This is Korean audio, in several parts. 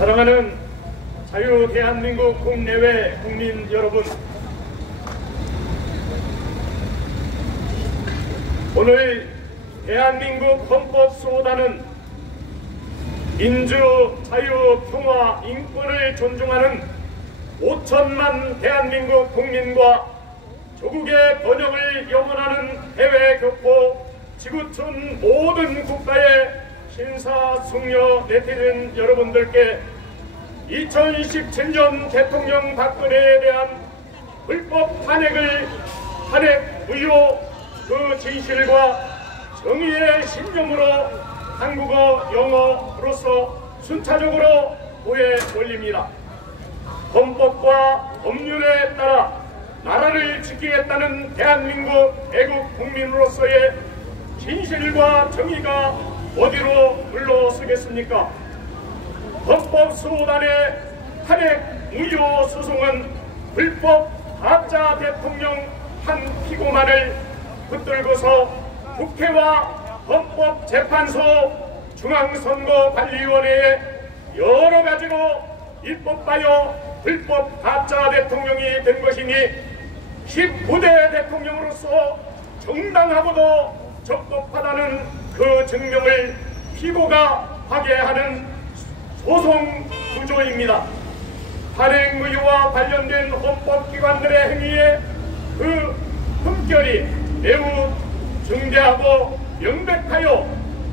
사랑하는 자유 대한민국 국내외 국민 여러분, 오늘 대한민국 헌법소단은 민주, 자유, 평화, 인권을 존중하는 5천만 대한민국 국민과 조국의 번영을 영원하는 해외 교포, 지구촌 모든 국가의 신사숙녀 네티즌 여러분들께 2017년 대통령 박근혜에 대한 불법 탄핵 의혹 그 진실과 정의의 신념으로 한국어, 영어로서 순차적으로 보에 올립니다. 헌법과 법률에 따라 나라를 지키겠다는 대한민국 애국 국민으로서의 진실과 정의가 어디로 물러서겠습니까? 헌법소단의 탄핵 무효 소송은 불법 가짜 대통령 한 피고만을 붙들고서 국회와 헌법재판소, 중앙선거관리위원회에 여러 가지로 입법하여 불법 가짜 대통령이 된 것이니 19대 대통령으로서 정당하고도 적법하다는 그 증명을 피고가 하게 하는 소송 구조입니다. 탄핵 무효와 관련된 헌법기관들의 행위에 그 흠결이 매우 중대하고 명백하여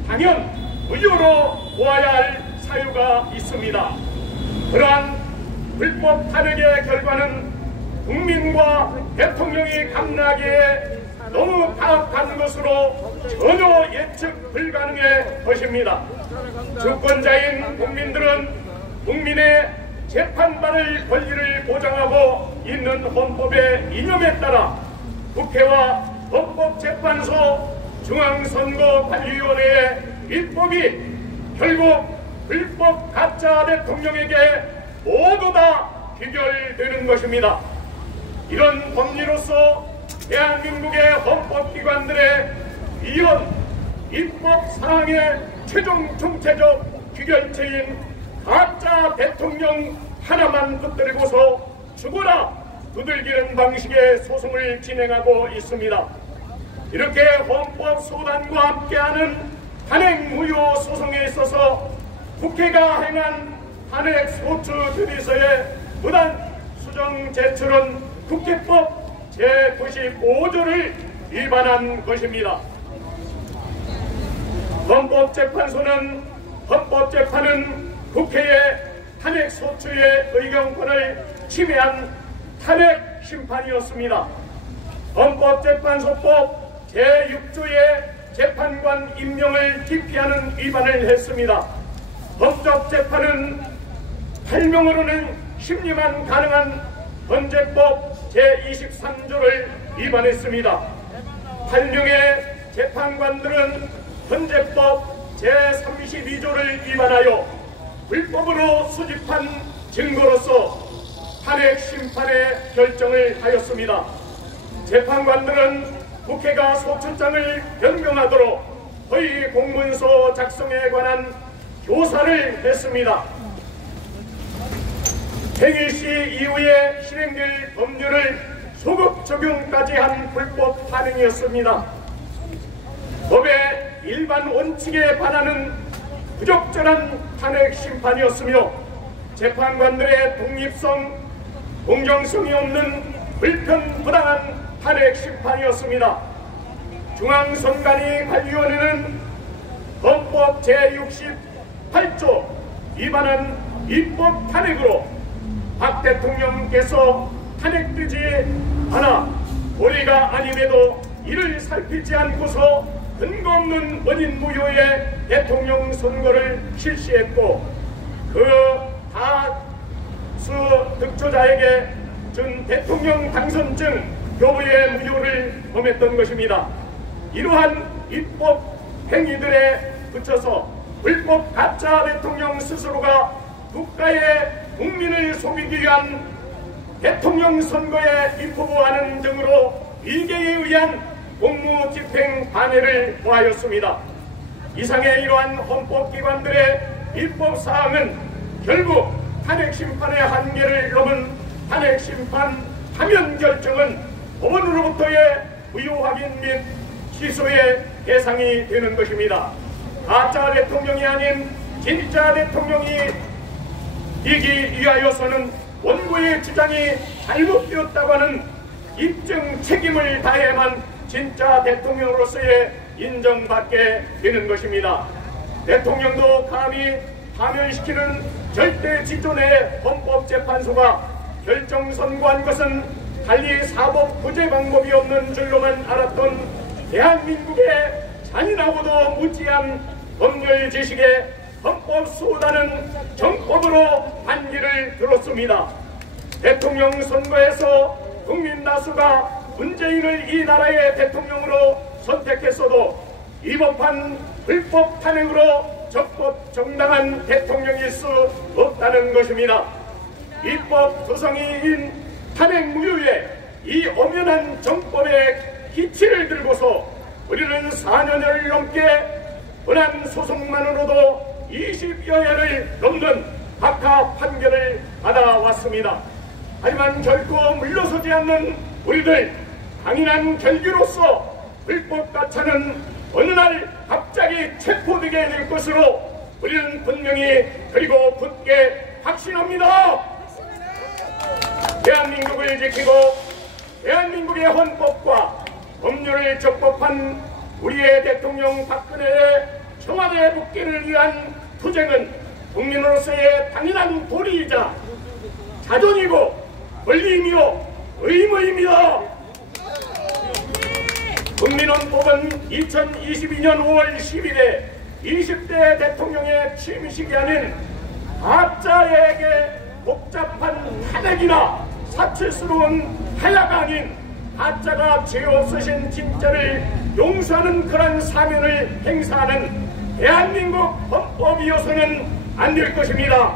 당연 무효로 보아야 할 사유가 있습니다. 그러한 불법 탄핵의 결과는 국민과 대통령이 감나기에 너무 파악한 것으로 전혀 예측 불가능의 것입니다. 주권자인 국민들은 국민의 재판받을 권리를 보장하고 있는 헌법의 이념에 따라 국회와 헌법재판소, 중앙선거관리위원회의 입법이 결국 불법 가짜 대통령에게 모두 다 귀결되는 것입니다. 이런 법리로서 대한민국의 헌법기관들의 이런 입법사항의 최종 총체적 귀결체인 가짜 대통령 하나만 붙들고서 죽어라 두들기는 방식의 소송을 진행하고 있습니다. 이렇게 헌법소단과 함께하는 탄핵 무효 소송에 있어서 국회가 행한 탄핵 소추 들이서의 무단 수정 제출은 국회법 제95조를 위반한 것입니다. 헌법재판은 국회의 탄핵 소추의 의결권을 침해한 탄핵 심판이었습니다. 헌법재판소법 제6조의 재판관 임명을 기피하는 위반을 했습니다. 법적재판은 8명으로는 심리만 가능한 헌재법 제23조를 위반했습니다. 8명의 재판관들은 헌재법 제32조를 위반하여 불법으로 수집한 증거로서 탄핵 심판의 결정을 하였습니다. 재판관들은 국회가 소추장을 변경하도록 허위 공문서 작성에 관한 교사를 했습니다. 행위시 이후에 실행될 법률을 소급 적용까지 한 불법 탄핵이었습니다. 법의 일반 원칙에 반하는 부적절한 탄핵 심판이었으며 재판관들의 독립성, 공정성이 없는 불편부당한 탄핵 심판이었습니다. 중앙선관위관리위원회는 헌법 제68조 위반한 입법 탄핵으로 박 대통령께서 탄핵되지 않아 도리가 아님에도 이를 살피지 않고서 근거 없는 원인 무효의 대통령 선거를 실시했고 그 다수 득표자에게 준 대통령 당선증 교부의 무효를 범했던 것입니다. 이러한 입법 행위들에 그쳐서 불법 가짜 대통령 스스로가 국가의 국민을 속이기 위한 대통령 선거에 입후보하는 등으로 위계에 의한 공무집행 반해를 보하였습니다. 이상의 이러한 헌법기관들의 입법사항은 결국 탄핵 심판의 한계를 넘은 탄핵 심판 파면 결정은 법원으로부터의 무효 확인 및 취소의 대상이 되는 것입니다. 가짜 대통령이 아닌 진짜 대통령이 이기 위하여서는 원고의 주장이 잘못되었다고 하는 입증 책임을 다해야만 진짜 대통령으로서의 인정받게 되는 것입니다. 대통령도 감히 파면시키는 절대 직전의 헌법재판소가 결정 선고한 것은 달리 사법 구제 방법이 없는 줄로만 알았던 대한민국의 잔인하고도 무지한 법률 지식에 헌법소단은 정법으로 반기를 들었습니다. 대통령 선거에서 국민 다수가 문재인을 이 나라의 대통령으로 선택했어도 위법한 불법 탄핵으로 적법 정당한 대통령일 수 없다는 것입니다. 입법 도성이인 탄핵 무효에 이 엄연한 정법의 희치를 들고서 우리는 4년을 넘게 본안 소송만으로도 20여 회를 넘는 각하 판결을 받아왔습니다. 하지만 결코 물러서지 않는 우리들, 강인한 결규로서 불법 가차는 어느 날 갑자기 체포되게 될 것으로 우리는 분명히 그리고 굳게 확신합니다. 대한민국을 지키고 대한민국의 헌법과 법률을 적법한 우리의 대통령 박근혜의 청와대 복귀를 위한 투쟁은 국민으로서의 당연한 도리이자 자존이고 권리이며 의무입니다. 국민헌법은 2022년 5월 10일에 20대 대통령의 취임식이 아닌 가짜에게 복잡한 탄핵이나 사치스러운 해야가 아닌 가짜가 죄 없으신 진짜를 용서하는 그런 사면을 행사하는 대한민국 헌법이어서는 안 될 것입니다.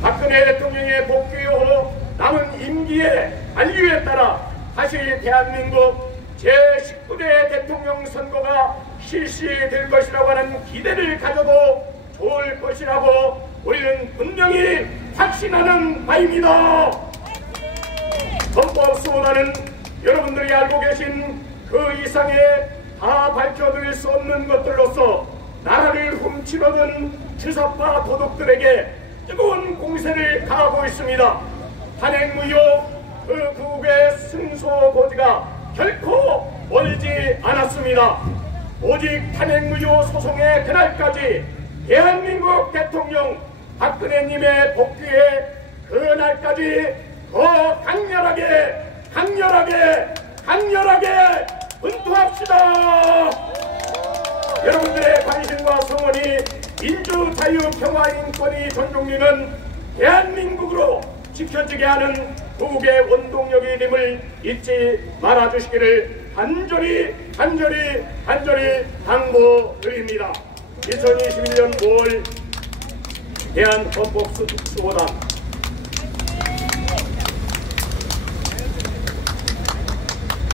박근혜 대통령의 복귀 후 남은 임기의 만료에 따라 다시 대한민국 제19대 대통령 선거가 실시될 것이라고 하는 기대를 가져도 좋을 것이라고 우리는 분명히 확신하는 바입니다. 헌법소원은 여러분들이 알고 계신 그 이상의 다 밝혀드릴 수 없는 것들로서 나라를 훔치려던 주사파 도둑들에게 뜨거운 공세를 가하고 있습니다. 탄핵 무효 그 국의 승소 고지가 결코 멀지 않았습니다. 오직 탄핵 무효 소송의 그날까지 대한민국 대통령 박근혜님의 복귀에 그날까지 더 강렬하게 분투합시다. 여러분들의 관심과 성원이 민주, 자유, 평화, 인권이 존중되는 대한민국으로 지켜지게 하는 국의 원동력이 됨을 잊지 말아주시기를 간절히 당부드립니다. 2021년 5월 대한헌법수호단